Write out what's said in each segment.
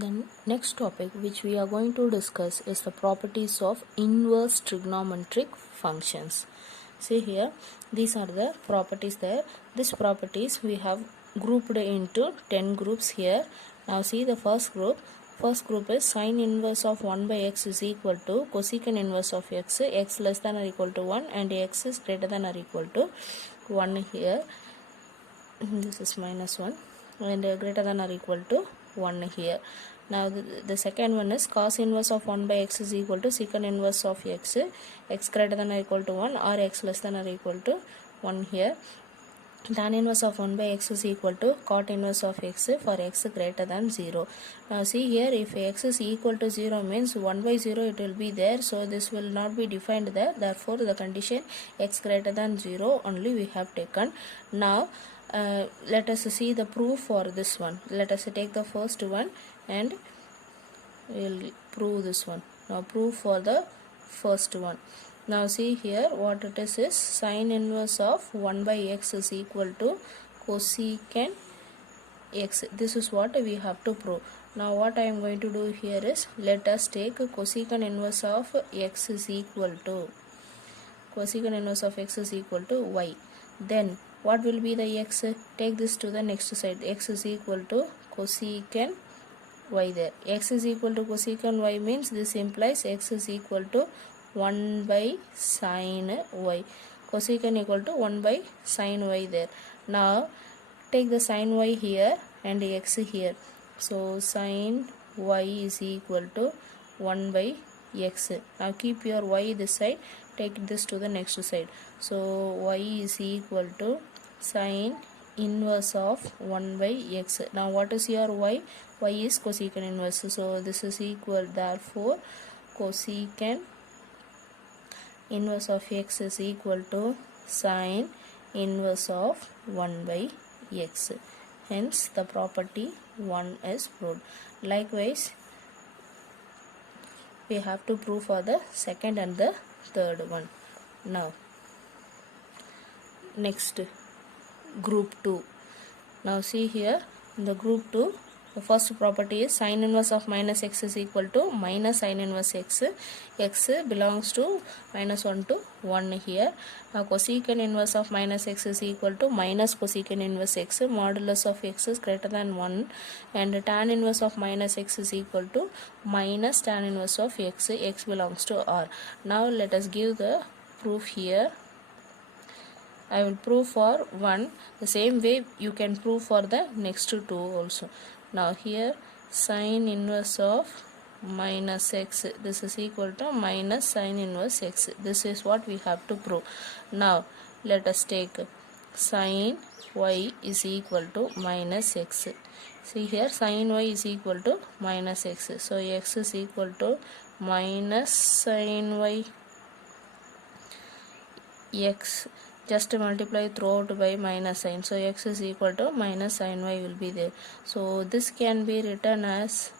Then next topic which we are going to discuss is the properties of inverse trigonometric functions. See here, these are the properties there. These properties we have grouped into 10 groups here. Now see the first group. First group is sine inverse of 1 by x is equal to cosecant inverse of x less than or equal to 1 and x is greater than or equal to 1 here. This is minus 1 and greater than or equal to 1 here. Now the second one is cos inverse of 1 by x is equal to secant inverse of x greater than or equal to 1 or x less than or equal to 1 here. Tan inverse of 1 by x is equal to cot inverse of x for x greater than 0. Now see here, if x is equal to 0 means 1 by 0 it will be there, so this will not be defined there. Therefore the condition x greater than 0 only we have taken. Now let us see the proof for this one. Let us take the first one and we will prove this one. Now proof for the first one. Now see here, what it is sine inverse of 1 by x is equal to cosecant x. This is what we have to prove. Now what I am going to do here is, let us take cosecant inverse of x is equal to y. Then what will be the x? Take this to the next side. X is equal to cosecant y there. X is equal to cosecant y means this implies x is equal to 1 by sine y. Cosecant equal to 1 by sine y there. Now take the sine y here and x here. So sine y is equal to 1 by x. Now keep your y this side, take this to the next side. So y is equal to sine inverse of 1 by x. Now what is your y? Y is cosecant inverse. So this is equal, therefore cosecant inverse of x is equal to sine inverse of 1 by x. Hence the property 1 is proved. Likewise we have to prove for the second and the third one. Now next, group 2. Now see here, in the group 2, the first property is sine inverse of minus x is equal to minus sine inverse x. X belongs to minus 1 to 1 here. Now cosecant inverse of minus x is equal to minus cosecant inverse x. Modulus of x is greater than 1 and tan inverse of minus x is equal to minus tan inverse of x. X belongs to R. Now let us give the proof here. I will prove for 1. The same way you can prove for the next 2 also. Now here sine inverse of minus x, this is equal to minus sine inverse x. This is what we have to prove. Now let us take sine y is equal to minus x. See here, sine y is equal to minus x. So x is equal to minus sine y x. Just multiply throughout by minus sign. So x is equal to minus sine y will be there. So this can be written as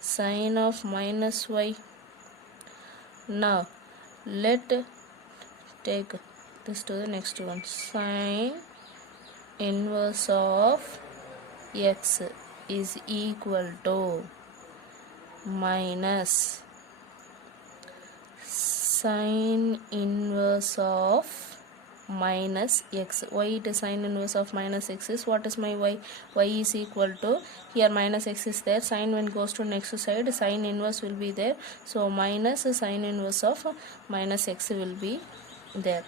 sine of minus y. Now let take this to the next one. Sine inverse of x is equal to minus sine inverse of minus x. Why it is sine inverse of minus x is, what is my y? Y is equal to, here minus x is there, sine when goes to next side, sine inverse will be there. So minus sine inverse of minus x will be there.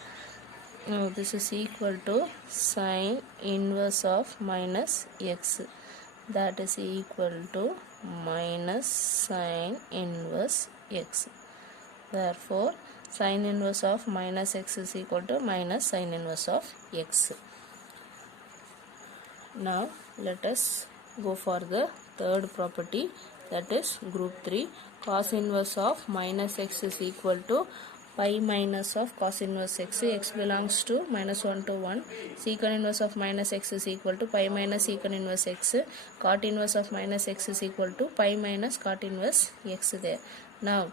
Now this is equal to sine inverse of minus x. That is equal to minus sine inverse x. Therefore sine inverse of minus x is equal to minus sine inverse of x. Now let us go for the third property, that is group 3. Cos inverse of minus x is equal to pi minus of cos inverse x. X belongs to minus 1 to 1. Secant inverse of minus x is equal to pi minus secant inverse x. Cot inverse of minus x is equal to pi minus cot inverse x there. Now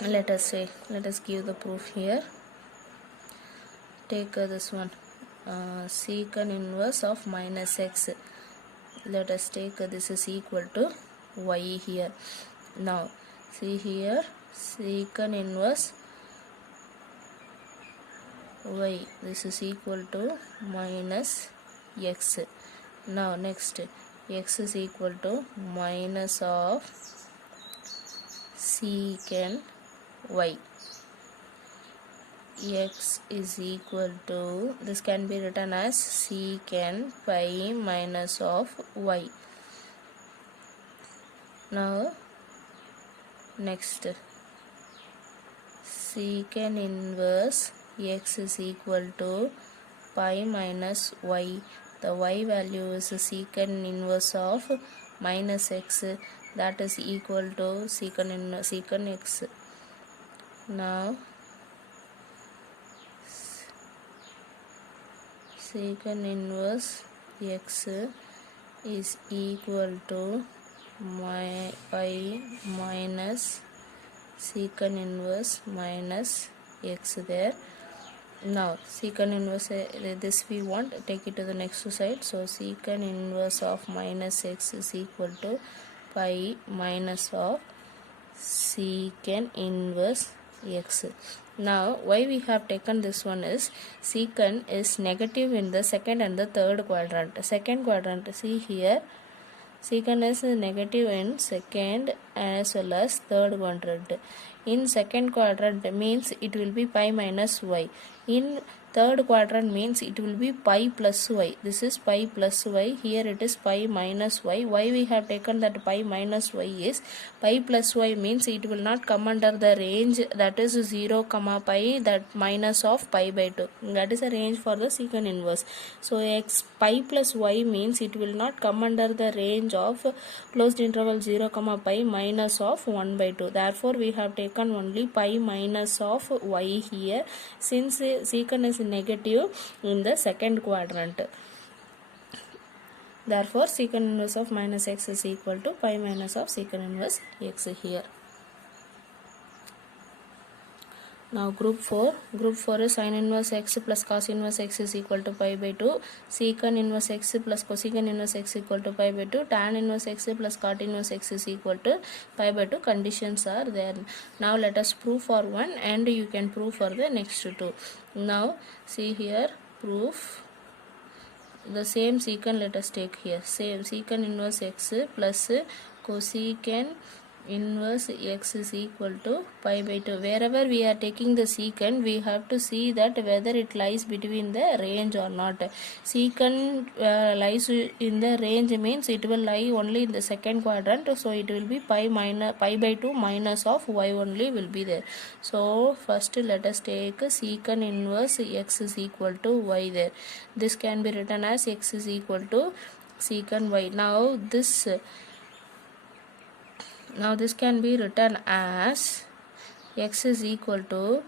let us give the proof here. Take this one, secant inverse of minus x. Let us take this is equal to y here. Now see here, secant inverse y, this is equal to minus x. Now next, x is equal to minus of secant y. X is equal to, this can be written as secant pi minus of y. Now next, secant inverse x is equal to pi minus y. The y value is secant inverse of minus x, that is equal to secant x. Now secant inverse x is equal to pi minus secant inverse minus x there. Now secant inverse, this we want, take it to the next side. So secant inverse of minus x is equal to pi minus of secant inverse x. Now why we have taken this one is, secant is negative in the second and the third quadrant. Second quadrant, see here, secant is negative in second as well as third quadrant. In second quadrant means it will be pi minus y. In third quadrant means it will be pi plus y. This is pi plus y. Here it is pi minus y. Why we have taken that pi minus y is, pi plus y means it will not come under the range, that is 0 comma pi, that minus of pi by 2. That is a range for the secant inverse. So x pi plus y means it will not come under the range of closed interval 0 comma pi minus of 1 by 2. Therefore we have taken only pi minus of y here, since secant is negative in the second quadrant. Therefore secant inverse of minus x is equal to pi minus of secant inverse x here. Now group 4 is sin inverse x plus cos inverse x is equal to pi by 2, secant inverse x plus cosecant inverse x equal to pi by 2, tan inverse x plus cot inverse x is equal to pi by 2. Conditions are there. Now let us prove for one and you can prove for the next two. Now see here, proof. The same secant let us take here, same secant inverse x plus cosecant inverse x is equal to pi by 2. Wherever we are taking the secant, we have to see that whether it lies between the range or not. Secant lies in the range means it will lie only in the second quadrant, so it will be pi by 2 minus of y only will be there. So first let us take secant inverse x is equal to y there. This can be written as x is equal to secant y. Now this can be written as x is equal to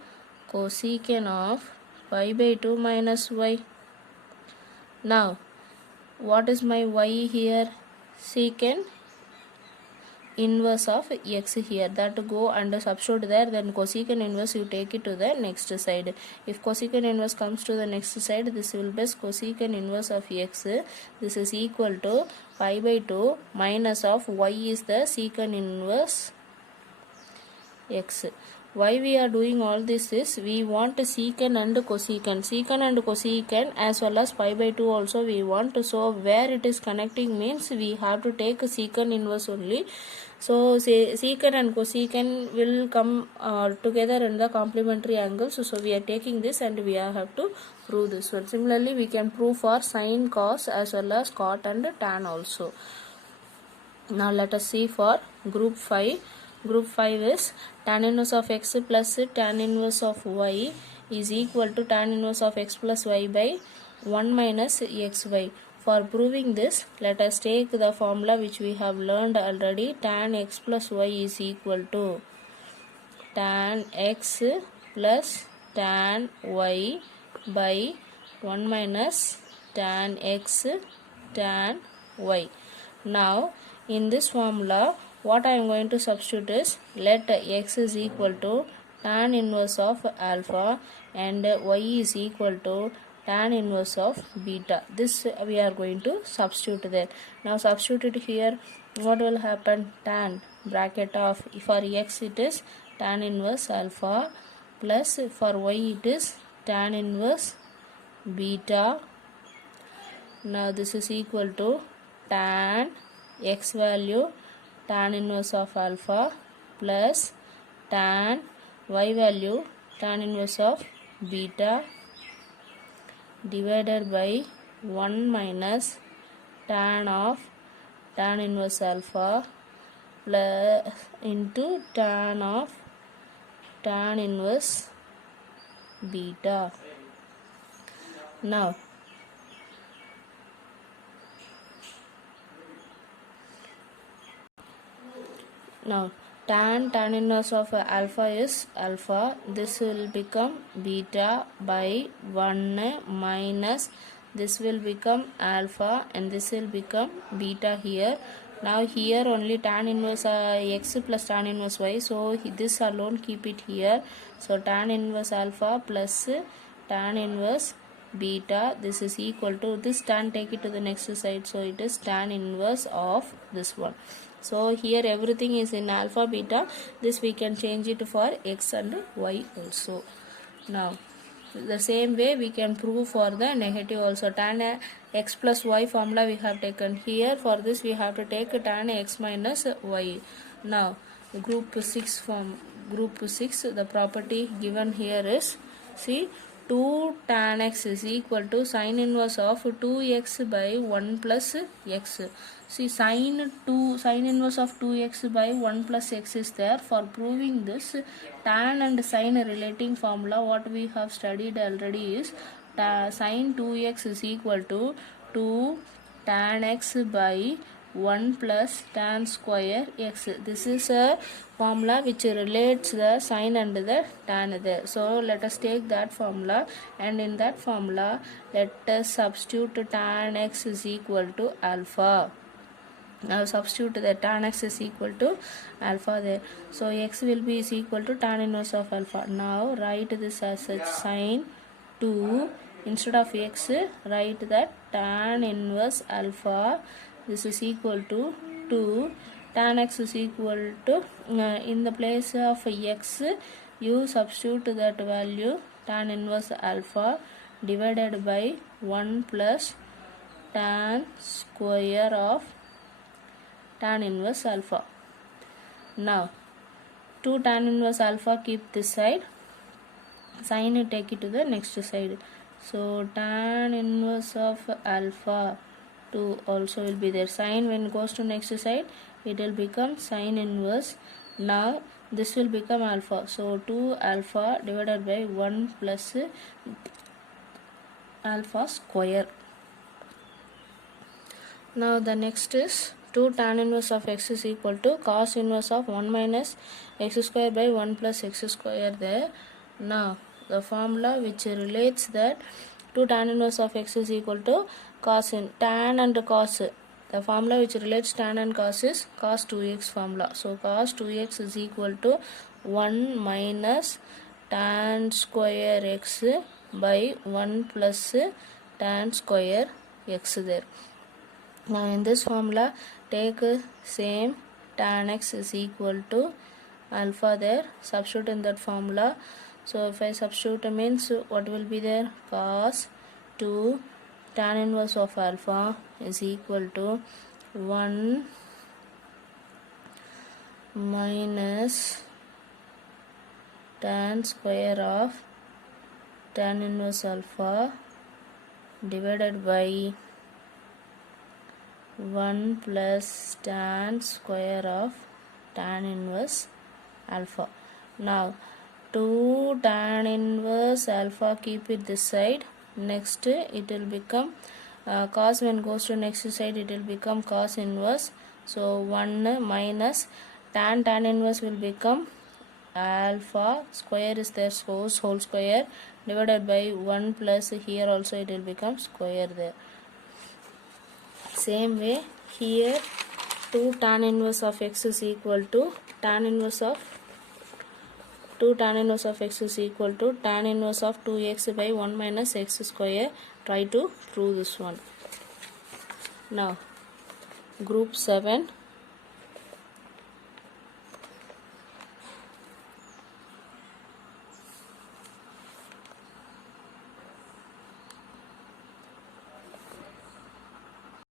cosecant of pi by 2 minus y. Now what is my y here? Secant inverse of x here, that to go and substitute there, then cosecant inverse you take it to the next side. If cosecant inverse comes to the next side, this will be cosecant inverse of x. This is equal to pi by 2 minus of y is the secant inverse x. Why we are doing all this is, we want secant and cosecant as well as pi by 2 also we want. So where it is connecting means we have to take secant inverse only. So secant and cosecant will come together in the complementary angles. So we are taking this and we have to prove this one. Similarly we can prove for sin, cos as well as cot and tan also. Now let us see for group 5. Group 5 is tan inverse of x plus tan inverse of y is equal to tan inverse of x plus y by 1 minus xy. For proving this, let us take the formula which we have learned already. Tan x plus y is equal to tan x plus tan y by 1 minus tan x tan y. Now in this formula, what I am going to substitute is, let x is equal to tan inverse of alpha and y is equal to tan inverse of beta. This we are going to substitute there. Now substitute it here. What will happen? Tan bracket of, for x it is tan inverse alpha, plus for y it is tan inverse beta. Now this is equal to tan x value tan inverse of alpha, plus tan y value tan inverse of beta, divided by 1 minus tan of tan inverse alpha plus into tan of tan inverse beta. Now tan inverse of alpha is alpha. This will become beta by 1 minus this will become alpha, and this will become beta here. Now here only tan inverse x plus tan inverse y, so this alone keep it here. So tan inverse alpha plus tan inverse beta, this is equal to this tan, take it to the next side, so it is tan inverse of this one. So here everything is in alpha beta. This we can change it for x and y also. Now the same way we can prove for the negative also. Tan x plus y formula we have taken here. For this we have to take tan x minus y. Now group 6 the property given here is, see, 2 tan x is equal to sin inverse of 2x by 1 plus x. See, sin inverse of 2x by 1 plus x is there. For proving this, tan and sin relating formula what we have studied already is sin 2x is equal to 2 tan x by 1 plus tan square x. This is a formula which relates the sin and the tan there. So let us take that formula, and in that formula let us substitute tan x is equal to alpha. Now substitute the tan x is equal to alpha there. So x will be is equal to tan inverse of alpha. Now write this as such, sin 2, instead of x write that tan inverse alpha, this is equal to 2, tan x is equal to in the place of x you substitute that value tan inverse alpha divided by 1 plus tan square of tan inverse alpha. Now 2 tan inverse alpha keep this side, sin take it to the next side. So tan inverse of alpha 2 also will be there. Sin when goes to next side it will become sin inverse. Now this will become alpha. So 2 alpha divided by 1 plus alpha square. Now the next is 2 tan inverse of x is equal to cos inverse of 1 minus x square by 1 plus x square there. Now the formula which relates that 2 tan inverse of x is equal to cos in tan and cos. The formula which relates tan and cos is cos 2x formula. So cos 2x is equal to 1 minus tan square x by 1 plus tan square x there. Now in this formula take same tan x is equal to alpha there, substitute in that formula. So if I substitute means what will be there, cos 2 tan inverse of alpha is equal to 1 minus tan square of tan inverse alpha divided by 1 plus tan square of tan inverse alpha. Now 2 tan inverse alpha keep it this side. Next it will become cos when goes to next side it will become cos inverse. So 1 minus tan inverse will become alpha, square is there, so whole square divided by 1 plus here also it will become square there. Same way here 2 tan inverse of x is equal to tan inverse of 2 tan inverse of x is equal to tan inverse of 2x by 1 minus x square. Try to prove this one. Now group 7